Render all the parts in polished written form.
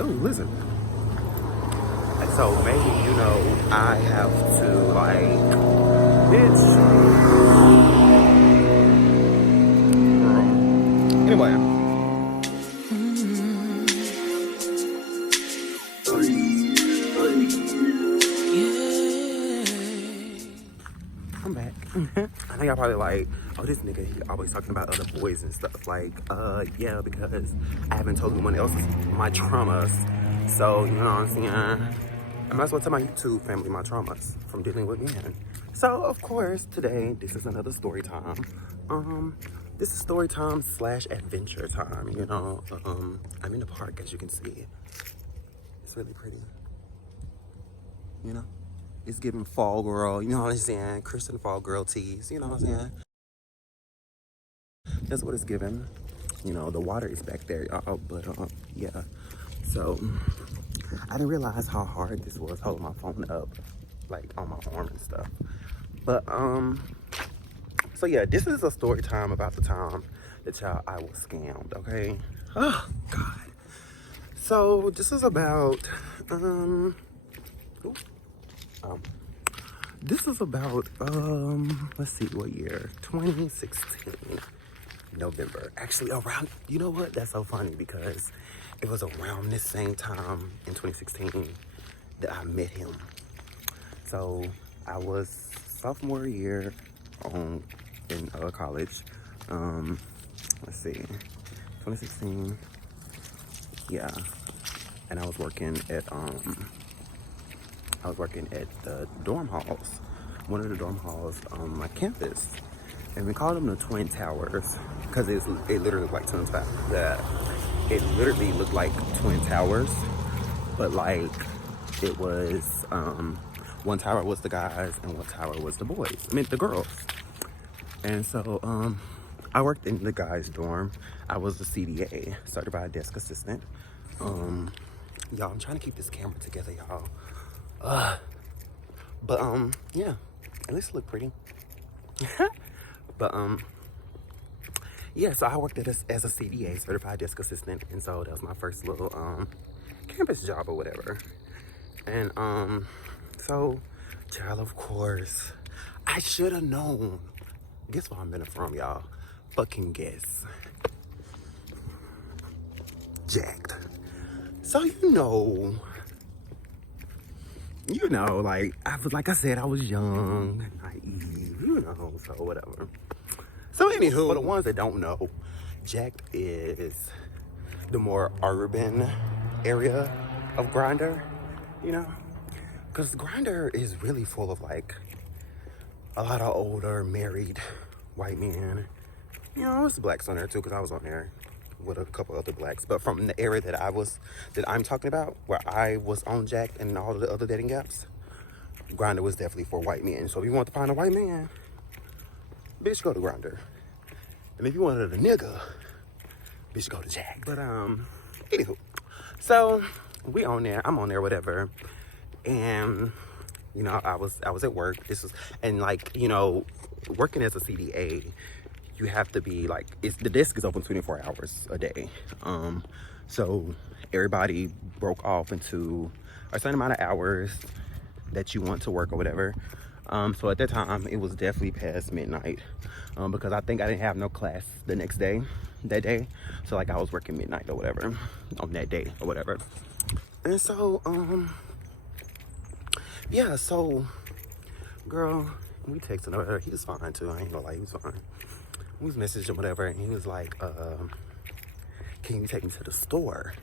Oh, listen. So maybe, I have to, like, bitch. Girl. Anyway. I'm back. I know y'all probably like, oh, this nigga, he always talking about other boys and stuff. Like, yeah, because I haven't told anyone else my traumas. So, you know what I'm saying? I might as well tell my YouTube family my traumas from dealing with men. So, of course, today, this is another story time. This is story time / adventure time, I'm in the park, as you can see. It's really pretty, It's giving fall girl, you know what I'm saying? Christian fall girl tees, you know what I'm saying? That's what it's giving. The water is back there, but yeah. So I didn't realize how hard this was holding my phone up, like on my arm and stuff. But so yeah, this is a story time about the time that I was scammed. Okay. Oh God. So this is about this is about let's see what year, 2016 November. Actually around, you know what, that's so funny because it was around this same time in 2016 that I met him. So I was sophomore year in college. Let's see, 2016, yeah. And I was working at the dorm halls, one of the dorm halls on my campus, and we called them the Twin Towers because it literally looked like twin towers. Yeah, it literally looked like twin towers, but like it was one tower was the guys and one tower was the boys. I mean the girls. And so I worked in the guys' dorm. I was a CDA, certified desk assistant. Y'all, I'm trying to keep this camera together, y'all. But yeah, at least it look pretty. But yeah, so I worked as a CDA, certified desk assistant, and so that was my first little campus job or whatever. And so, child, of course, I should have known. Guess where I'm been from, y'all? Fucking guess. Jacked. So like I said, I was young, naive, so whatever. So anywho, for the ones that don't know, Jacked is the more urban area of Grindr, because Grindr is really full of like a lot of older married white men. It's blacks on there too, because I was on there with a couple other blacks. But from the area that I'm talking about, where I was on Jacked and all of the other dating apps, Grindr was definitely for white men. So if you want to find a white man, bitch, go to Grindr. And if you wanted a nigga, bitch, go to Jacked. But anywho, so we on there. I'm on there, whatever. And I was at work. And like working as a CDA, you have to be like, the desk is open 24 hours a day. So everybody broke off into a certain amount of hours that you want to work or whatever. So at that time, it was definitely past midnight, because I think I didn't have no class that day. So like I was working midnight or whatever on that day or whatever. And so, yeah, so girl, we texted her. He was fine too. I ain't gonna lie, he was fine. We was messaging whatever, and he was like, can you take me to the store?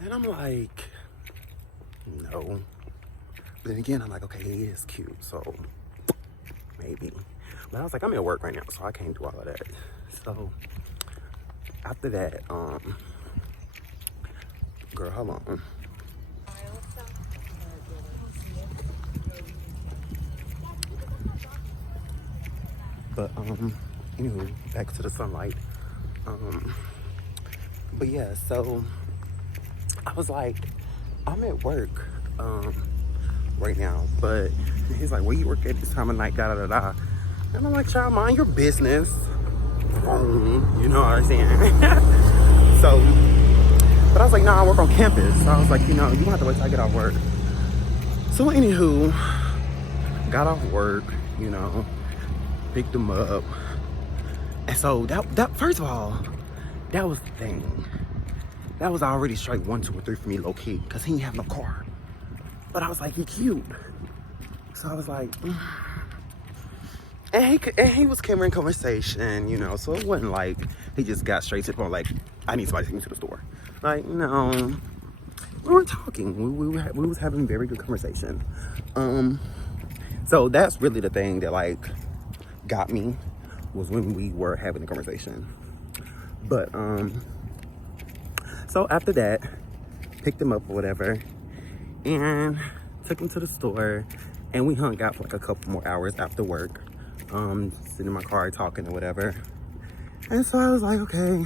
And I'm like, no. But then again, I'm like, okay, he is cute, so maybe. But I was like, I'm at work right now, so I can't do all of that. So after that, girl, hold on. But anyway, back to the sunlight. But yeah, so I was like, I'm at work right now, but he's like, where you work at this time of night, da da da da. And I'm like, child, mind your business. You know what I'm saying? So But I was like, nah, I work on campus. So I was like, you know, you don't have to wait till I get off work. So anywho, got off work, you know, picked him up. And so that first of all, that was the thing. That was already strike 1, 2, or 3 for me, low key, because he didn't have no car. But I was like, he cute. So I was like, and he was carrying conversation, you know, so it wasn't like he just got straight to the point, like, I need somebody to take me to the store. Like, no, we were talking. We was having very good conversation. So that's really the thing that, like, got me, was when we were having a conversation. But, so after that, picked him up or whatever, and took him to the store, and we hung out for like a couple more hours after work, sitting in my car talking or whatever. And so I was like, okay,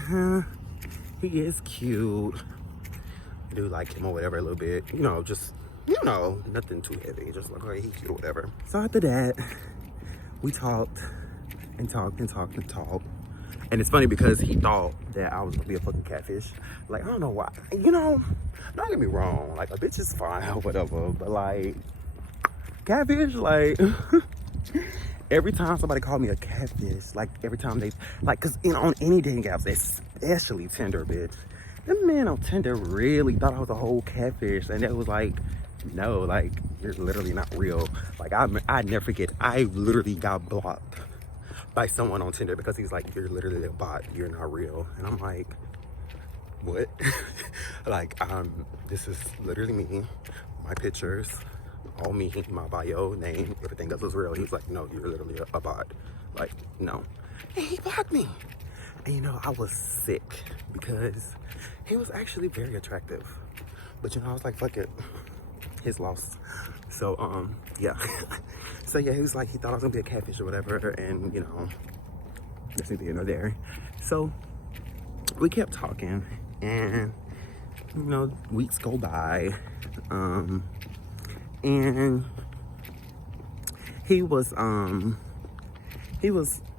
he is cute. I do like him or whatever a little bit, you know, just, you know, nothing too heavy, just like, okay, he's cute or whatever. So after that, we talked and talked and talked and talked. And it's funny because he thought that I was gonna be a fucking catfish. Like, I don't know why. You know, don't get me wrong. Like, a bitch is fine or whatever. But, like, catfish, like, every time somebody called me a catfish, like, every time they, like, because, you know, on any dating apps, especially Tinder, bitch, them men on Tinder really thought I was a whole catfish. And it was like, no, like, you're literally not real. Like, I never forget, I literally got blocked by someone on Tinder because he's like, you're literally a bot, you're not real. And I'm like, what? Like, this is literally me, my pictures, all me, my bio, name, everything else was real. He's like, no, you're literally a bot. Like, no. And he blocked me. And you know, I was sick because he was actually very attractive. But you know, I was like, fuck it, his loss. So, yeah. So yeah, he was like, he thought I was gonna be a catfish or whatever, and you know, that's neither here nor there. So we kept talking, and you know, weeks go by, and he was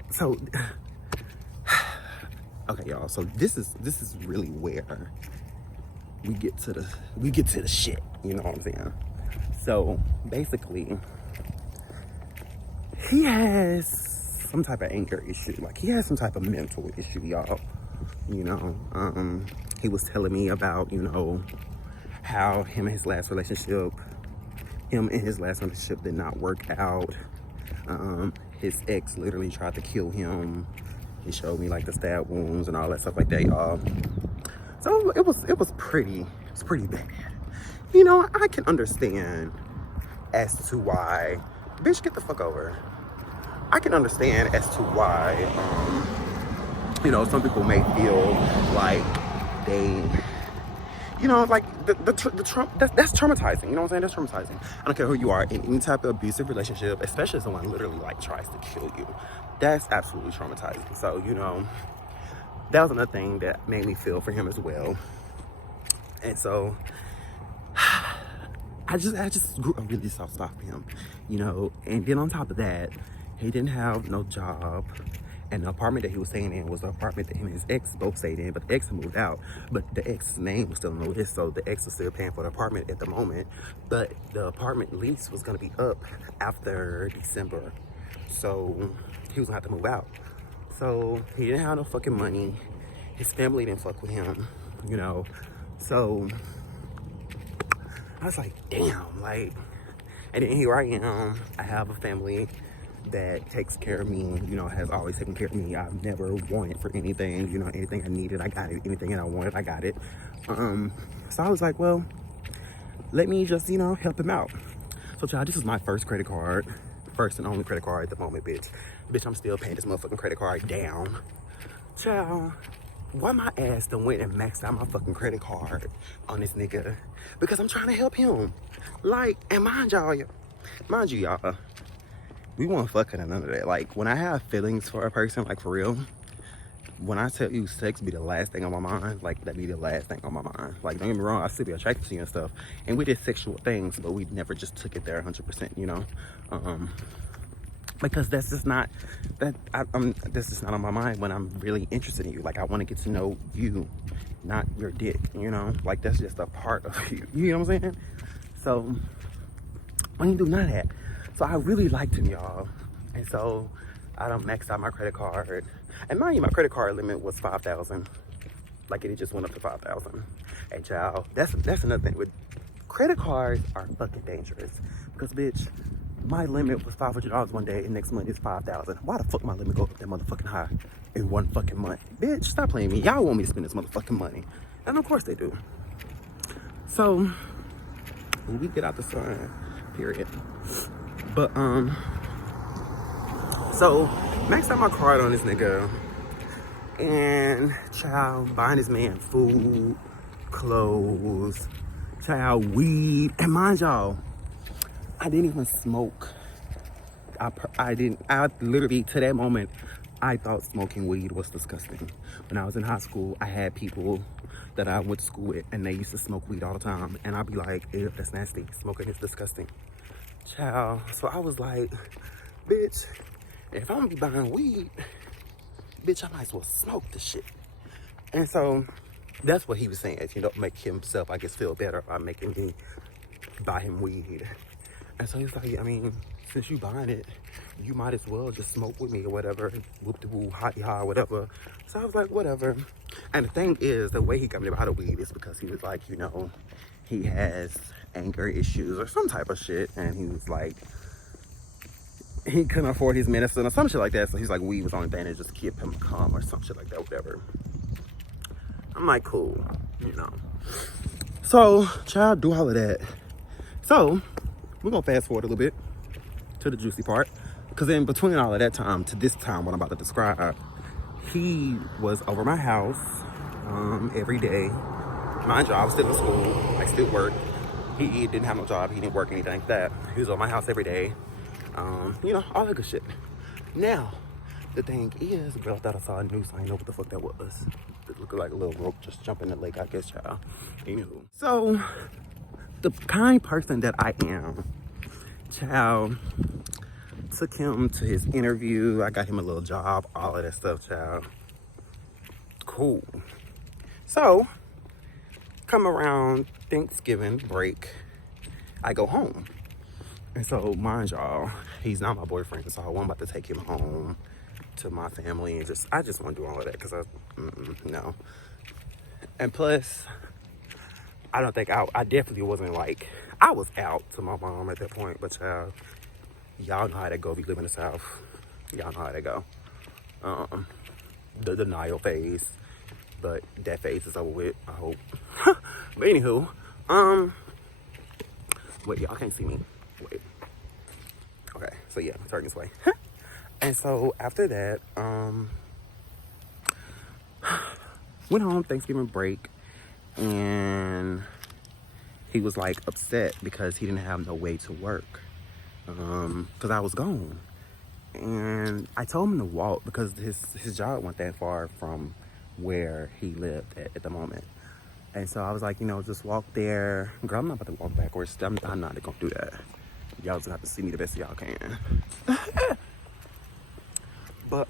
so okay, y'all. So this is really where we get to the shit. You know what I'm saying? So basically, he has some type of anger issue. Like, he has some type of mental issue, y'all. You know, he was telling me about, you know, how him and his last relationship did not work out. His ex literally tried to kill him. He showed me like the stab wounds and all that stuff like that, y'all. So it was pretty bad. You know, I can understand as to why, bitch, get the fuck over. I can understand as to why, you know, some people may feel like they, you know, like the Trump, that's traumatizing. You know what I'm saying? That's traumatizing. I don't care who you are in any type of abusive relationship, especially if someone literally like tries to kill you. That's absolutely traumatizing. So, you know, that was another thing that made me feel for him as well. And so I just grew a really soft spot for him, you know. And then on top of that, he didn't have no job, and the apartment that he was staying in was the apartment that him and his ex both stayed in, but the ex had moved out, but the ex's name was still on the list, so the ex was still paying for the apartment at the moment, but the apartment lease was gonna be up after December, so he was gonna have to move out. So he didn't have no fucking money. His family didn't fuck with him, you know. So I was like, damn, like, and then here I am. I have a family that takes care of me, you know, has always taken care of me. I've never wanted for anything, you know, anything I needed, I got it. Anything that I wanted, I got it. So I was like, well, let me just, you know, help him out. So child, this is my first credit card, first and only credit card at the moment, bitch. Bitch, I'm still paying this motherfucking credit card down. Child, why my ass done went and maxed out my fucking credit card on this nigga? Because I'm trying to help him. Like, and mind you, y'all, we won't fucking none of that. Like, when I have feelings for a person, like, for real, when I tell you sex be the last thing on my mind, like, that be the last thing on my mind. Like, don't get me wrong, I still be attracted to you and stuff, and we did sexual things, but we never just took it there 100%, you know. Because that's just not, that's just not on my mind when I'm really interested in you. Like, I want to get to know you not your dick, you know? Like, that's just a part of you. You know what I'm saying? So, I didn't do none of that. So, I really liked him, y'all. And so, I done maxed out my credit card. And mind you, my credit card limit was $5,000. Like, it just went up to $5,000. And child, that's another thing. With credit cards are fucking dangerous. Because, bitch, my limit was $500 one day, and next month is $5,000. Why the fuck my limit go up that motherfucking high in one fucking month? Bitch, stop playing me. Y'all want me to spend this motherfucking money. And of course they do. So, we get out the sun, period. But, so, maxed out my card on this nigga. And, child, buying this man food, clothes, child, weed. And mind y'all, I didn't even smoke. I literally, to that moment, I thought smoking weed was disgusting. When I was in high school, I had people that I went to school with, and they used to smoke weed all the time. And I'd be like, ew, that's nasty. Smoking is disgusting. Child, so I was like, bitch, if I'm gonna be buying weed, bitch, I might as well smoke the shit. And so, that's what he was saying. You know, make himself, I guess, feel better by making me buy him weed. And so he's like, I mean, since you buying it, you might as well just smoke with me or whatever. Whoop-de-woo, hotty-ha, whatever. So I was like, whatever. And the thing is, the way he got me to buy the weed is because he was like, you know, he has anger issues or some type of shit. And he was like, he couldn't afford his medicine or some shit like that. So he's like, weed was the only thing that just kept him calm or some shit like that, whatever. I'm like, cool, you know. So, child, do all of that. So, we're gonna fast forward a little bit to the juicy part. Because in between all of that time to this time, what I'm about to describe, he was over my house every day. Mind you, I was still in school. I still worked. He didn't have no job. He didn't work anything like that. He was over my house every day. You know, all that good shit. Now, the thing is, girl, I thought I saw a noose. I didn't know what the fuck that was. It looked like a little rope just jumping in the lake, I guess, child. Anywho. So, the kind person that I am, child, took him to his interview. I got him a little job, all of that stuff, child. Cool. So, come around Thanksgiving break, I go home. And so, mind y'all, he's not my boyfriend, so I'm about to take him home to my family and I just want to do all of that because no. And plus, I don't think I definitely wasn't like, I was out to my mom at that point, but y'all know how that go if you live in the South. Y'all know how that go. The denial phase, but that phase is over with, I hope. But anywho, wait, y'all can't see me. Wait. Okay, so yeah, turn this way. And so after that, went home Thanksgiving break, and he was like upset because he didn't have no way to work, because I was gone. And I told him to walk because his job went that far from where he lived at the moment. And so I was like, you know, just walk there. Girl, I'm not about to walk backwards. I'm not gonna do that. Y'all just have to see me the best y'all can. But,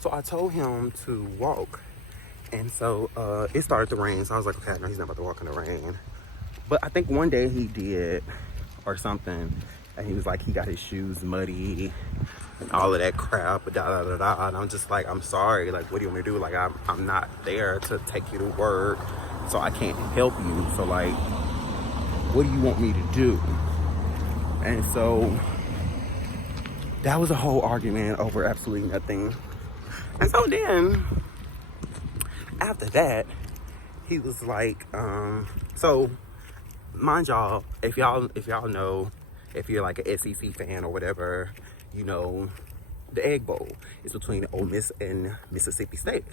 so I told him to walk. And so, it started to rain. So I was like, okay, no, he's not about to walk in the rain. But I think one day he did, or something. And he was like, he got his shoes muddy and all of that crap, And I'm just like, I'm sorry. Like, what do you want me to do? Like, I'm not there to take you to work, so I can't help you. So, like, what do you want me to do? And so that was a whole argument over absolutely nothing. And so then, after that, he was like, so, mind y'all, if y'all know, if you're like an SEC fan or whatever, you know, the Egg Bowl is between Ole Miss and Mississippi State.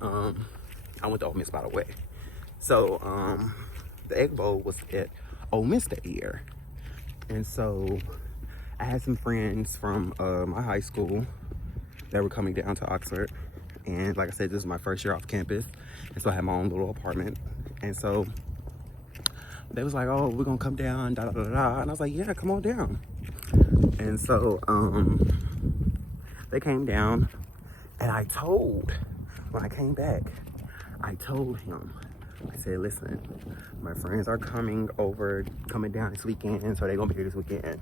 I went to Ole Miss, by the way. So, the Egg Bowl was at Ole Miss that year. And so, I had some friends from my high school that were coming down to Oxford. And like I said, this was my first year off campus. And so I had my own little apartment. And so they was like, oh, we're gonna come down, da da da da. And I was like, yeah, come on down. And so they came down, and I told when I came back, I told him, I said, listen, my friends are coming down this weekend, so they're gonna be here this weekend.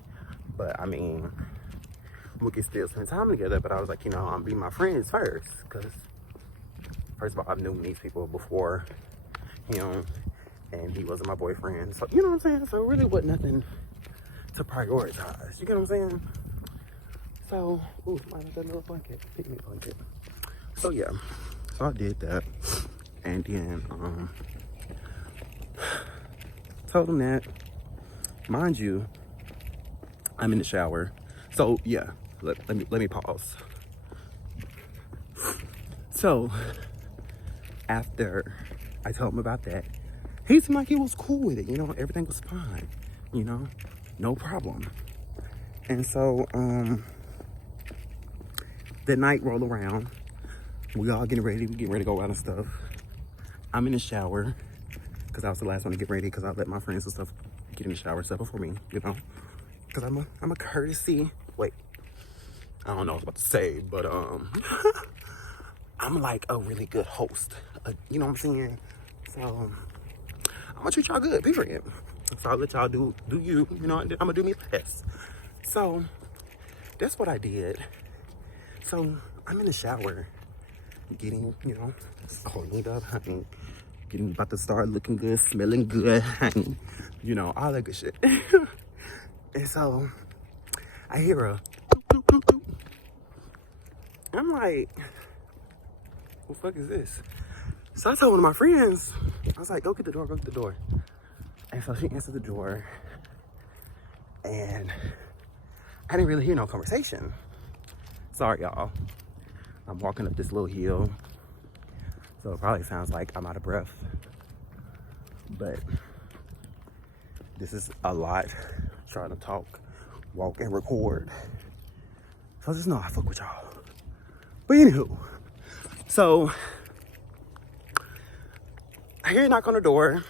But I mean, we can still spend time together. But I was like, you know, I'm be my friends first, because first of all, I've known these people before him, and he wasn't my boyfriend. So, you know what I'm saying? So, it really wasn't nothing to prioritize. You get what I'm saying? So, ooh, somebody got that little blanket, picnic blanket. So, yeah. So, I did that. And then, told him that, mind you, I'm in the shower. So, yeah, let me pause. So, after I told him about that, he seemed like he was cool with it, you know, everything was fine, you know, no problem. And so, the night rolled around, we all getting ready to go out and stuff. I'm in the shower, because I was the last one to get ready, because I let my friends and stuff get in the shower stuff before me, you know, because I'm a courtesy, wait, I don't know what I was about to say, but, I'm like a really good host, you know what I'm saying? So, I'm gonna treat y'all good, period. So I'll let y'all do you, you know, I'm gonna do me best. So, that's what I did. So, I'm in the shower, getting, you know, cleaned up, honey. Getting about to start looking good, smelling good, honey. You know, all that good shit. And so, I hear a doop, doop, doop, doop. I'm like, what the fuck is this? So I told one of my friends, I was like, go get the door, go get the door. And so she answered the door, and I didn't really hear no conversation. Sorry, y'all. I'm walking up this little hill, so it probably sounds like I'm out of breath. But this is a lot, trying to talk, walk, and record. So just know I fuck with y'all. But anywho, so I hear a knock on the door,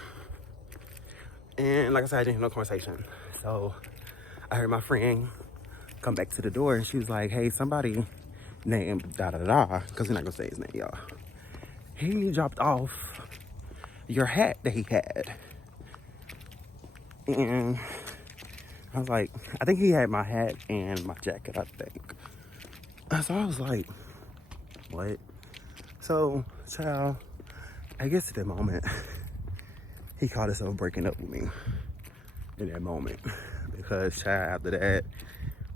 and like I said, I didn't hear no conversation. So I heard my friend come back to the door, and she was like, hey, somebody named da-da-da, because we're not gonna say his name, y'all. He dropped off your hat that he had. And I was like, I think he had my hat and my jacket, I think. So I was like, what? So, child, I guess at that moment, he caught himself breaking up with me in that moment. Because, child, after that,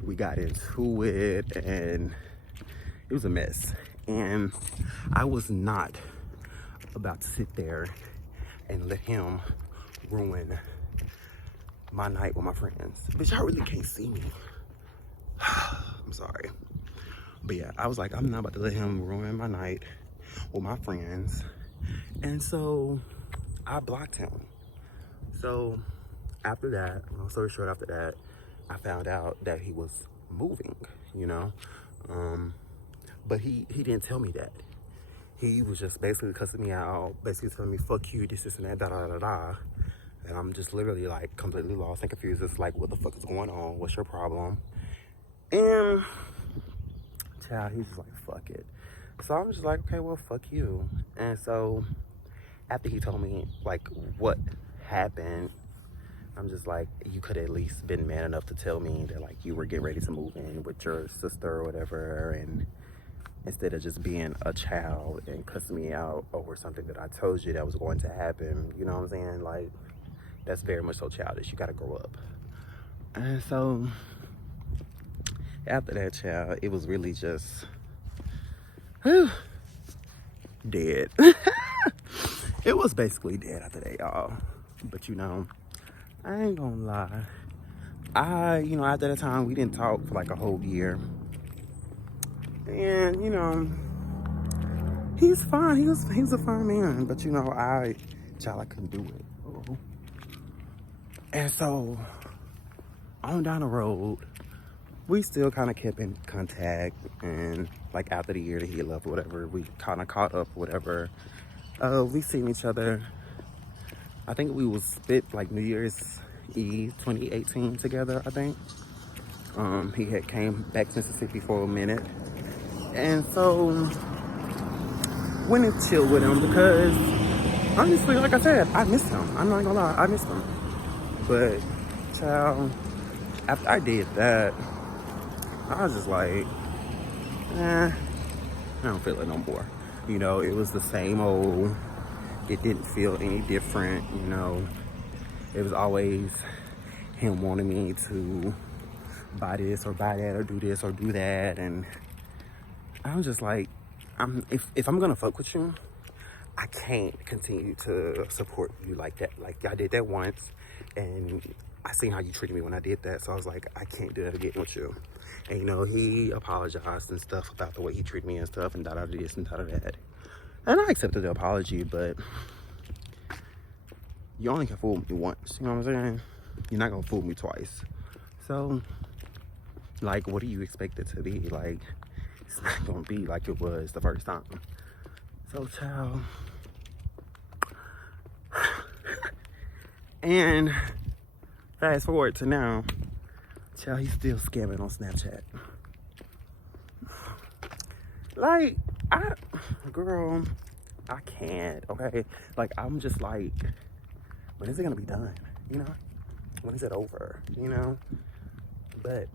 we got into it, and it was a mess. And I was not about to sit there and let him ruin my night with my friends. Bitch, y'all really can't see me. I'm sorry. But yeah, I was like, I'm not about to let him ruin my night with my friends. And so I blocked him. So after that, long story short, after that, I found out that he was moving, you know? But he didn't tell me that. He was just basically cussing me out, basically telling me, fuck you, this, and that, da-da-da-da. And I'm just literally like completely lost and confused. It's like, what the fuck is going on? What's your problem? And child, he's just like, fuck it. So I'm just like, okay, well, fuck you. And so after he told me like what happened, I'm just like, you could at least been man enough to tell me that like you were getting ready to move in with your sister or whatever, and instead of just being a child and cussing me out over something that I told you that was going to happen, you know what I'm saying? Like, that's very much so childish. You gotta grow up. And so after that, child, it was really just dead. It was basically dead after that, y'all. But you know, I ain't gonna lie. You know, after that time, we didn't talk for like a whole year. And, you know, he's fine. He was a fine man. But, you know, I couldn't do it. Oh. And so, on down the road, we still kind of kept in contact. And, like, after the year that he left or whatever, we kind of caught up or whatever. We seen each other. I think we was split, like, New Year's Eve 2018 together, I think. He had came back to Mississippi for a minute. And so, went and chilled with him because honestly, like I said, I missed him. I'm not gonna lie, I missed him. But so after I did that, I was just like, I don't feel it no more. You know, it was the same old. It didn't feel any different, you know. It was always him wanting me to buy this or buy that or do this or do that. And I was just like, if I'm gonna fuck with you, I can't continue to support you like that. Like, I did that once, and I seen how you treated me when I did that. So I was like, I can't do that again with you. And, you know, he apologized and stuff about the way he treated me and stuff, and da-da this and da-da that. And I accepted the apology, but you only can fool me once. You know what I'm saying? You're not gonna fool me twice. So, like, what do you expect it to be? Like, it's not gonna be like it was the first time. So, child. And fast forward to now, child, he's still scamming on Snapchat. Like, girl, I can't, okay? Like, I'm just like, when is it gonna be done, you know? When is it over, you know? But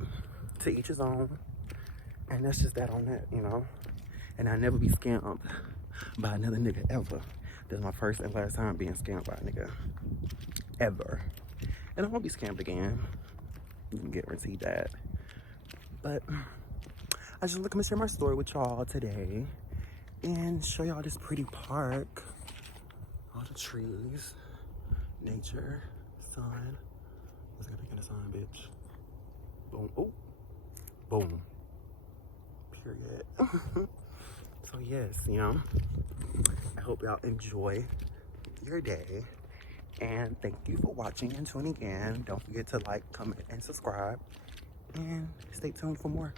to each his own, and that's just that on that, you know? And I never be scammed by another nigga ever. That's my first and last time being scammed by a nigga. Ever. And I won't be scammed again. You can guarantee that. But I just want to come and share my story with y'all today and show y'all this pretty park. All the trees, nature, sun. What's gonna make it a sun, bitch? Boom. Oh, boom. Period. So yes, you know, I hope y'all enjoy your day. And thank you for watching and tuning in. Don't forget to like, comment, and subscribe. And stay tuned for more.